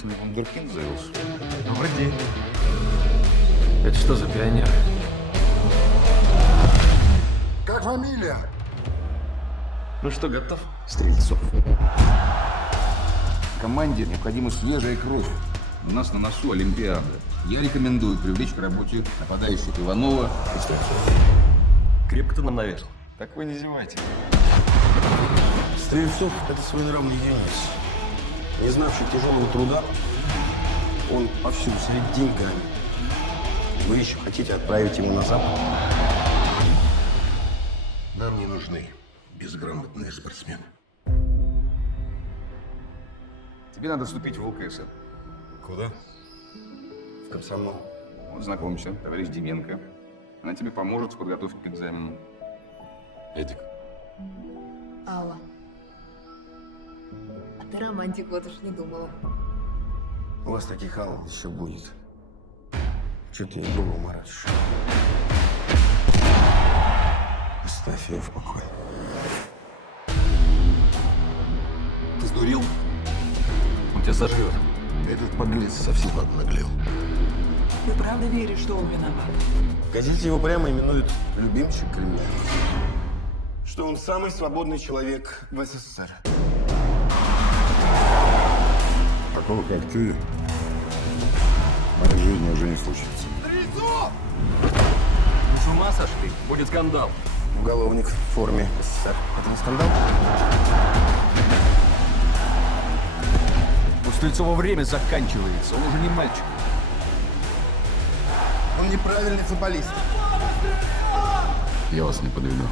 местный вундеркинд завелся. Добрый день. Это что за пионер? Как фамилия? Ну что, готов? Стрельцов. Команде необходима свежая кровь. У нас на носу Олимпиада. Я рекомендую привлечь к работе нападающих Иванова и Стрельцова. Крепко ты нам навешал. Так вы не зевайте. Стрельцов – это своенравный юнец. Не знавший тяжелого труда, он повсюду сидит деньгами. Вы еще хотите отправить его на Запад? Нам не нужны безграмотные спортсмены. Тебе надо вступить в ВЛКСМ. Куда? В комсомол. Вот знакомься, товарищ Деменко. Она тебе поможет в подготовке к экзамену. Эдик. Алла. А ты романтик, вот уж не думала. У вас таких алов еще будет. Че ты ей голову морочишь? Оставь ее в покое. Ты сдурел? Он тебя сожрет. Этот подлец совсем обнаглел. Ты правда веришь, что он виноват? В газете его прямо именуют любимчик Кремля. Что он самый свободный человек в СССР. Такого, как ты, в моей жизни уже не случится. Вы с ума сошли? Будет скандал. Уголовник в форме СССР. Это не скандал? У Стрельцова время заканчивается, он уже не мальчик. Он неправильный футболист. Я вас не подведу.